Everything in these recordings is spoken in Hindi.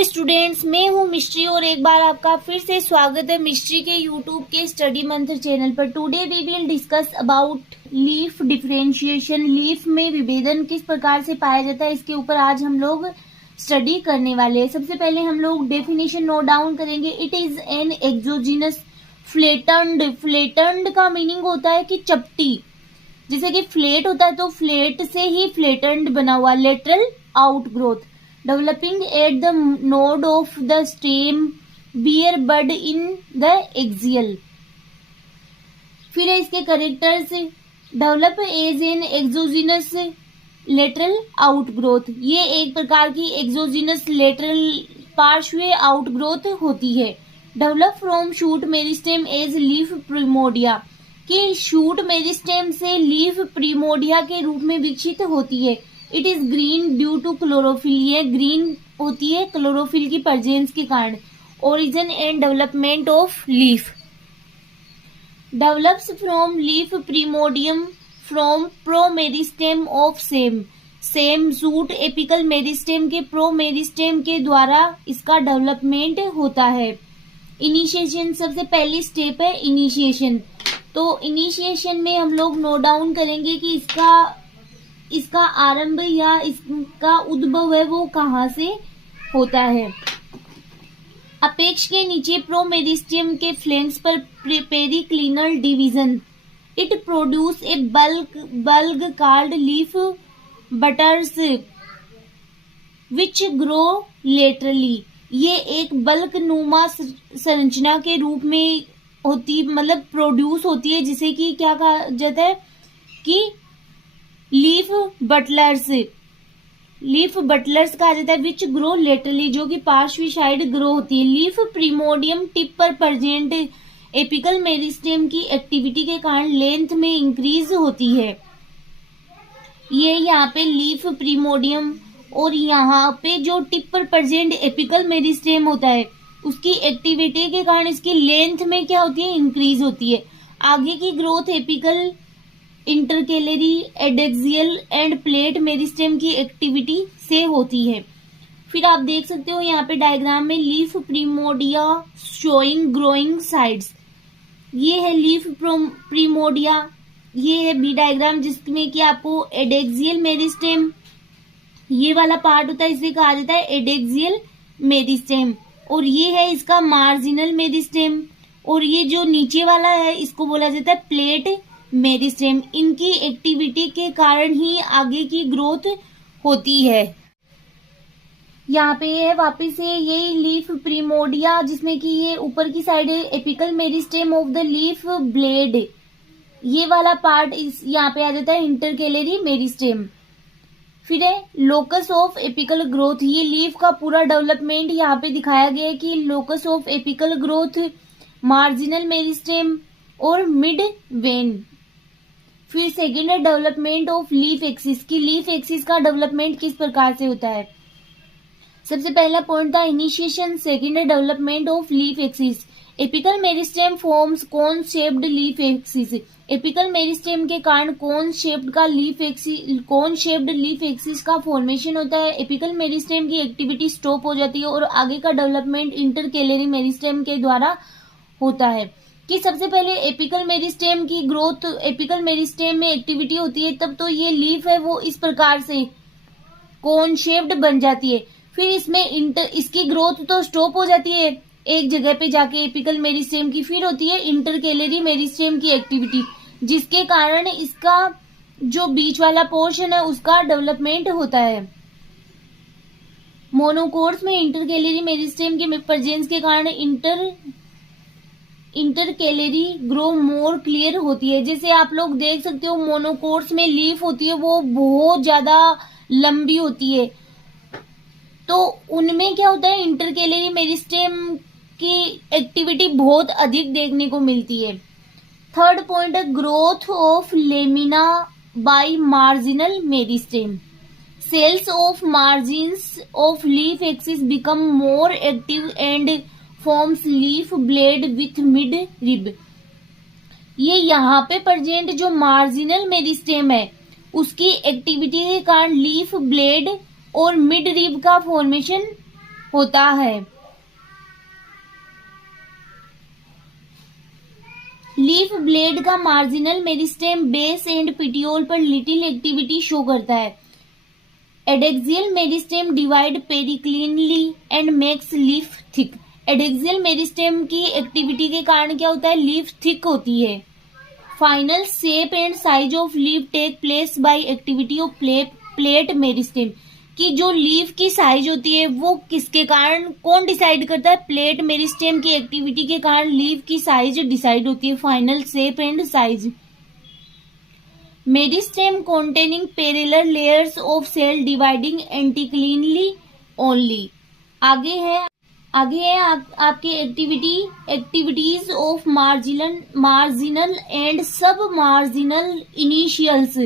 स्टूडेंट्स, मैं हूँ मिस्ट्री और एक बार आपका फिर से स्वागत है मिस्ट्री के यूट्यूब के स्टडी मंत्र चैनल पर। Today we will discuss about leaf differentiation. Leaf में विभेदन किस प्रकार से पाया जाता है, इसके ऊपर आज हम लोग स्टडी करने वाले हैं। सबसे पहले हम लोग डेफिनेशन नोट डाउन करेंगे। It is an exogenous flattened. Flattened का मीनिंग होता है कि चपटी, जैसे कि फ्लेट होता है तो फ्लेट से ही फ्लेटन्ड बना हुआ। Lateral outgrowth developing at the node of the stem, bear bud in the axial। फिर है इसके characters. Develop as an exogenous lateral outgrowth, ये एक प्रकार की एक्सोजीनस लेटरल पार्श्वीय आउटग्रोथ होती है। Develop from shoot meristem as leaf primordia, कि शूट मेरिस्टेम से लीफ प्रिमोडिया के रूप में विकसित होती है। It is green due to chlorophyll, ये ग्रीन होती है क्लोरोफिल की प्रेजेंस के कारण। Origin and development of leaf. Develops from leaf primordium from promeristem of same. Same shoot apical meristem के प्रो मेरिस्टेम के द्वारा इसका डेवलपमेंट होता है। इनिशिएशन, सबसे पहली स्टेप है इनिशिएशन। तो इनिशिएशन में हम लोग नोट डाउन करेंगे कि इसका आरंभ या इसका उद्भव है वो कहाँ से होता है। अपेक्ष के नीचे प्रोमेरिस्टियम के फ्लैंक्स पर periclinal division. It produce a bulge called leaf buttress which grow laterally. ये एक बल्क नुमा संरचना के रूप में होती, मतलब प्रोड्यूस होती है, जिसे कि क्या कहा जाता है कि लीफ बटलर्स कहा जाता है। विच ग्रो लेटरली, जो कि पार्श्वी साइड ग्रो होती है। लीफ प्रीमोडियम टिप पर प्रेजेंट एपिकल मेरिस्टेम की एक्टिविटी के कारण लेंथ में इंक्रीज होती है। ये यहाँ पे लीफ प्रीमोडियम और यहाँ पे जो टिप पर प्रेजेंट एपिकल मेरिस्टेम होता है उसकी एक्टिविटी के कारण इसकी लेंथ में क्या होती है, इंक्रीज होती है। आगे की growth apical, intercalary, adaxial and plate meristem की एक्टिविटी से होती है। फिर आप देख सकते हो यहाँ पे डायग्राम में leaf primordia showing growing sides. ये है लीफ प्रीमोडिया, ये है बी डायग्राम जिसमें कि आपको एडेक्सियल मेरिस्टेम, ये वाला पार्ट होता है, इसे कहा जाता है एडेक्सियल मेरिस्टेम। और ये है इसका मार्जिनल मेरिस्टेम, और ये जो नीचे वाला है इसको बोला जाता है प्लेट मेरिस्टेम। इनकी एक्टिविटी के कारण ही आगे की ग्रोथ होती है। यहाँ पे है वापस से यही लीफ प्रीमोडिया, जिसमें कि ये ऊपर की साइड है apical meristem of the leaf blade. ये वाला पार्ट इस यहाँ पे आ जाता है इंटरकेलरी मेरिस्टेम। फिर है लोकस ऑफ एपिकल ग्रोथ। ये लीफ का पूरा डेवलपमेंट यहाँ पे दिखाया गया है कि locus of apical growth, marginal meristem और मिड वेन। फिर सेकेंड है डेवलपमेंट ऑफ लीफ एक्सिस, की लीफ एक्सिस का डेवलपमेंट किस प्रकार से होता है। सबसे पहला पॉइंट था इनिशिएशन, सेकेंड है development of leaf axis. Apical meristem forms cone shaped leaf axis. Apical meristem के कारण कोन शेप्ड लीफ एक्सिस का फॉर्मेशन होता है। एपिकल मेरिस्टेम की एक्टिविटी स्टॉप हो जाती है और आगे का डेवलपमेंट इंटरकेलरी मेरिस्टेम के द्वारा होता है। कि सबसे पहले एपिकल मेरिस्टेम की ग्रोथ, एपिकल मेरिस्टेम में एक्टिविटी होती है तब तो ये लीफ है वो इस प्रकार से कोन शेप्ड बन जाती है। फिर इसमें इसकी ग्रोथ तो स्टॉप हो जाती है एक जगह पे जाके एपिकल मेरिस्टेम की। फिर होती है इंटरकेलरी मेरिस्टेम की एक्टिविटी, जिसके कारण इसका जो बीच वाला पोर्शन है उसका डेवलपमेंट होता है। मोनोकोर्स में इंटरकेलरी मेरिस्टेम के प्रेजेंस के कारण इंटरकेलरी ग्रो मोर क्लियर होती है। जैसे आप लोग देख सकते हो मोनोकोर्स में लीफ होती है वो बहुत ज्यादा लंबी होती है, तो उनमें क्या होता है इंटरकेलरी मेरिस्टेम की एक्टिविटी बहुत अधिक देखने को मिलती है। थर्ड पॉइंट है growth of lamina by marginal meristem. Cells of margins of leaf axis become more active and forms leaf blade with mid rib. ये यहाँ पे प्रेजेंट जो मार्जिनल मेरिस्टेम है उसकी एक्टिविटी के कारण लीफ ब्लेड और मिड रिब का फॉर्मेशन होता है। लीफ ब्लेड का marginal meristem base and petiole पर लिटिल एक्टिविटी शो करता है। Adaxial meristem divide periclinally and makes leaf thick. Adaxial meristem की एक्टिविटी के कारण क्या होता है, लीफ थिक होती है। Final shape and size of leaf take place by activity of plate meristem, कि जो लीफ की साइज होती है वो किसके कारण, कौन डिसाइड करता है, प्लेट मेरिस्टेम की एक्टिविटी के कारण लीफ की साइज डिसाइड होती है। Final shape and size. Meristem containing parallel layers of cell dividing anticlinally only। आगे है आपके एक्टिविटीज ऑफ मार्जिनल एंड सब मार्जिनल इनिशियल्स।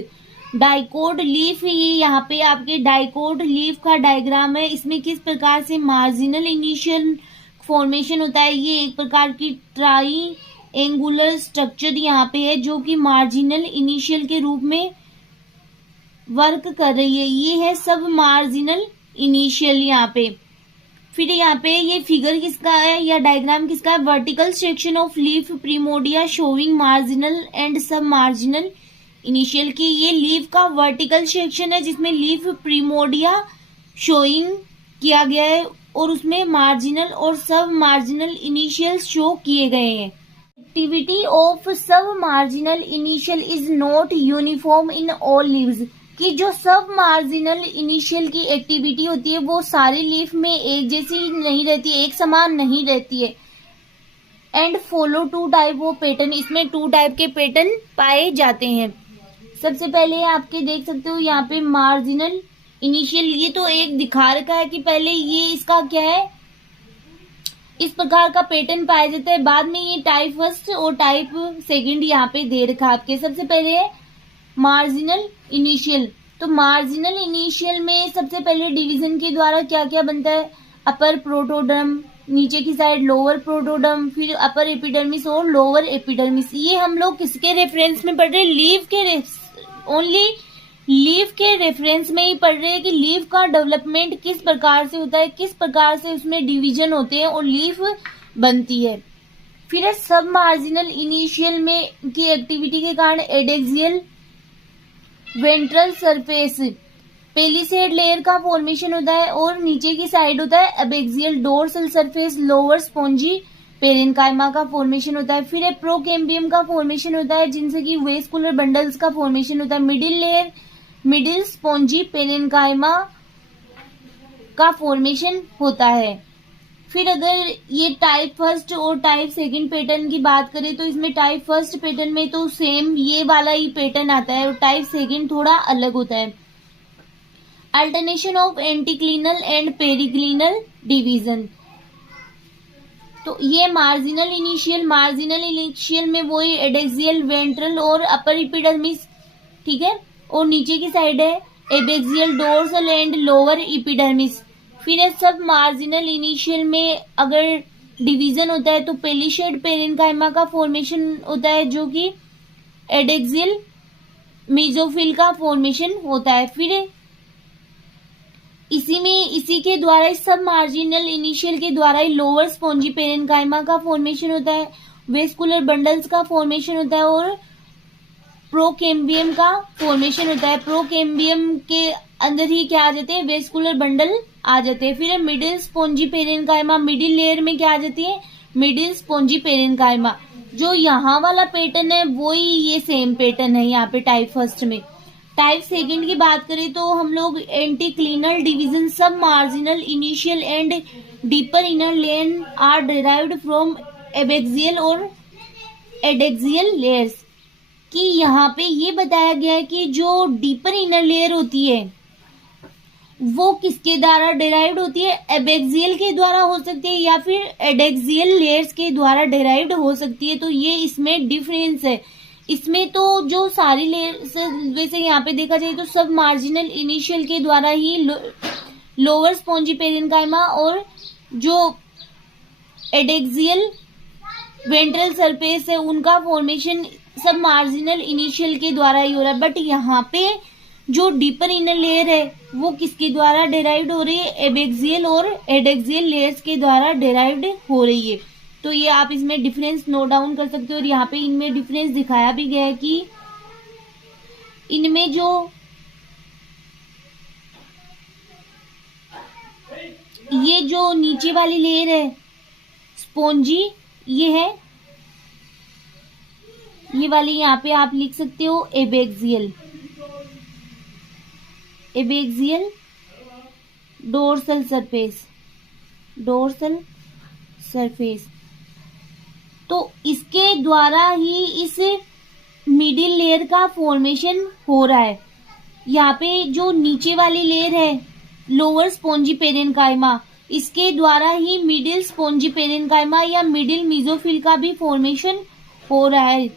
डाइकोट लीफ, ये यहाँ पे आपके डाइकोट लीफ का डायग्राम है। इसमें किस प्रकार से मार्जिनल इनिशियल फॉर्मेशन होता है। ये एक प्रकार की ट्राई एंगुलर स्ट्रक्चर यहाँ पे है जो कि मार्जिनल इनिशियल के रूप में वर्क कर रही है। ये है सब मार्जिनल इनिशियल यहाँ पे। फिर यहाँ पे ये फिगर किसका है या डायग्राम किसका है, vertical section of leaf primordia showing marginal and सब मार्जिनल इनिशियल की। ये लीफ का वर्टिकल सेक्शन है जिसमें लीफ प्रीमोडिया शोइंग किया गया है और उसमें मार्जिनल और सब मार्जिनल इनिशियल शो किए गए हैं। एक्टिविटी ऑफ सब marginal initial is not uniform in all leaves, कि जो सब मार्जिनल इनिशियल की एक्टिविटी होती है वो सारी लीफ में एक जैसी नहीं रहती है, एक समान नहीं रहती है। And follow two type of pattern, इसमें 2 टाइप के पैटर्न पाए जाते हैं। सबसे पहले आपके देख सकते हो यहाँ पे मार्जिनल इनिशियल, ये तो एक दिखा रखा है कि पहले ये इसका क्या है, इस प्रकार का पैटर्न पाया जाता है। बाद में ये टाइप फर्स्ट और टाइप सेकंड यहाँ पे दे रखा है आपके। सबसे पहले है मार्जिनल इनिशियल। तो मार्जिनल इनिशियल में सबसे पहले डिवीजन के द्वारा क्या क्या बनता है, अपर प्रोटोडर्म, नीचे की साइड लोअर प्रोटोडर्म, फिर अपर एपिडर्मिस और लोअर एपिडर्मिस। ये हम लोग किसके रेफरेंस में पढ़ रहे हैं, लीफ के ओनली लीफ के रेफरेंस में ही पढ़ रहे हैं कि लीफ का डेवलपमेंट किस प्रकार से होता है, किस प्रकार से उसमें डिवीजन होते हैं और लीफ बनती है। फिर सब मार्जिनल इनिशियल में की एक्टिविटी के कारण adaxial ventral surface palisade layer का फॉर्मेशन होता है और नीचे की साइड होता है abaxial dorsal surface lower spongy parenchyma का फॉर्मेशन होता है। फिर प्रोकेम्बियम का फॉर्मेशन होता है जिनसे कि वेस्कुलर बंडल्स का फॉर्मेशन होता है। Middle layer middle spongy parenchyma का फॉर्मेशन होता है। फिर अगर ये टाइप फर्स्ट और टाइप सेकंड पैटर्न की बात करें तो इसमें टाइप फर्स्ट पैटर्न में तो सेम ये वाला ही पैटर्न आता है और टाइप सेकंड थोड़ा अलग होता है। Alternation of anticlinal and periclinal division. तो ये मार्जिनल इनिशियल में वही एडेक्सियल वेंट्रल और अपर एपिडर्मिस, ठीक है, और नीचे की साइड है abaxial dorsal and lower epidermis. फिर सब मार्जिनल इनिशियल में अगर डिवीजन होता है तो पेलिसेड पेरेन्काइमा का फॉर्मेशन होता है जो कि एडेक्सियल मेसोफिल का फॉर्मेशन होता है। फिर इसी के द्वारा सब मार्जिनल इनिशियल के द्वारा ही लोअर स्पॉन्जी पेरेन्काइमा का फॉर्मेशन होता है, वेस्कुलर बंडल्स का फॉर्मेशन होता है और प्रोकेम्बियम का फॉर्मेशन होता है। प्रोकेम्बियम के अंदर ही क्या आ जाते हैं, वेस्कुलर बंडल आ जाते हैं। फिर middle spongy parenchyma, middle layer में क्या आ जाती है, मिडिल स्पॉन्जी पेरेन्काइमा। जो यहाँ वाला पैटर्न है वही ये सेम पैटर्न है यहाँ पे टाइप फर्स्ट में। टाइप सेकंड की बात करें तो हम लोग anticlinal division sub marginal initial and deeper inner layer are derived from abaxial और एडेक्सियल लेयर्स, कि यहाँ पे ये बताया गया है कि जो डीपर इनर लेयर होती है वो किसके द्वारा डिराइव्ड होती है, एबेक्सियल के द्वारा हो सकती है या फिर एडेक्सियल लेयर्स के द्वारा डिराइव्ड हो सकती है। तो ये इसमें डिफरेंस है। इसमें तो जो सारी लेयर्स, वैसे यहाँ पे देखा जाए तो सब मार्जिनल इनिशियल के द्वारा ही लोअर स्पॉन्जी पेरेन्काइमा और जो एडेक्सियल वेंट्रल सरफेस है उनका फॉर्मेशन सब मार्जिनल इनिशियल के द्वारा ही हो रहा है। बट यहाँ पे जो डीपर इनर लेयर है वो किसके द्वारा डेराइव्ड हो रही है, एबेक्सियल और एडेक्सियल लेयर्स के द्वारा डेराइव्ड हो रही है। तो ये आप इसमें डिफरेंस नोट डाउन कर सकते हो और यहाँ पे इनमें डिफरेंस दिखाया भी गया है कि इनमें जो ये जो नीचे वाली लेयर है स्पॉन्जी, ये है, ये वाली यहाँ पे आप लिख सकते हो abaxial, abaxial dorsal surface, dorsal surface. तो इसके द्वारा ही इस मिडिल लेयर का फॉर्मेशन हो रहा है। यहाँ पे जो नीचे वाली लेयर है लोअर स्पॉन्जी पेरेन्काइमा, इसके द्वारा ही मिडिल स्पॉन्जी पेरेन्काइमा या मिडिल मीजोफिल का भी फॉर्मेशन हो रहा है।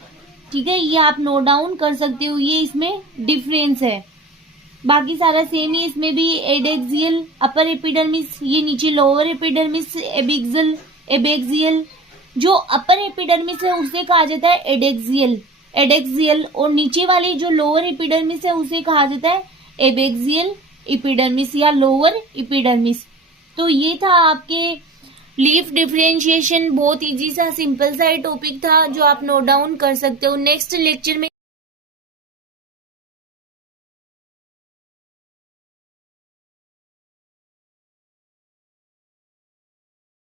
ठीक है, ये आप नोट डाउन कर सकते हो, ये इसमें डिफरेंस है। बाकी सारा सेम ही, इसमें भी एडेक्सियल अपर एपिडर्मिस, ये नीचे लोअर एपिडर्मिस, एबिक्सल एबेक्सियल। जो अपर एपिडर्मिस है उसे कहा जाता है एडेक्सियल, एडेक्सियल, और नीचे वाली जो लोअर एपिडर्मिस है उसे कहा जाता है एबेक्सियल एपिडर्मिस या लोअर एपिडर्मिस। तो ये था आपके लीफ डिफरेंशिएशन, बहुत इजी सा सिंपल सा टॉपिक था जो आप नोट डाउन कर सकते हो। नेक्स्ट लेक्चर में